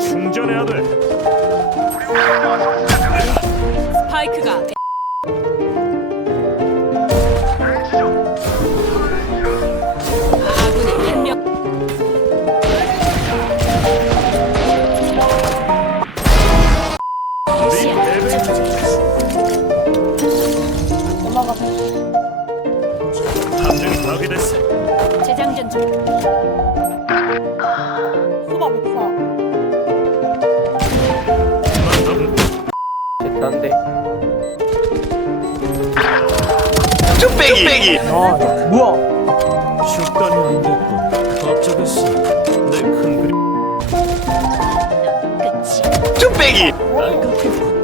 충전해야 돼. 스파이크가 엄마가 탐정이 파괴됐어. 단데. 뚝배기 뚝배기 아, 야, 뭐야? 죽다니 안 됐군. 걱정했어. 내큰 그림 끝이. 뚝배기 안긋했군.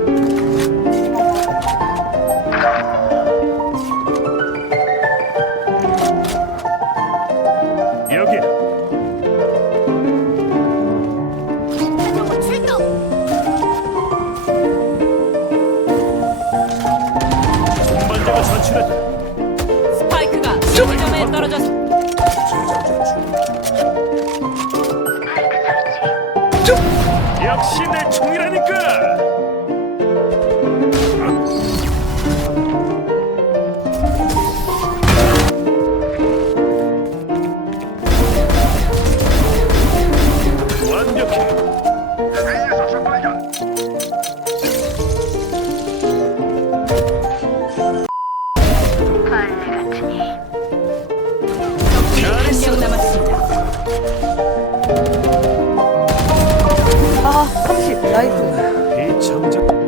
운반자가 선출했다. 스파이크가 지점에 떨어졌어. 역시 내 총이라는 라이프.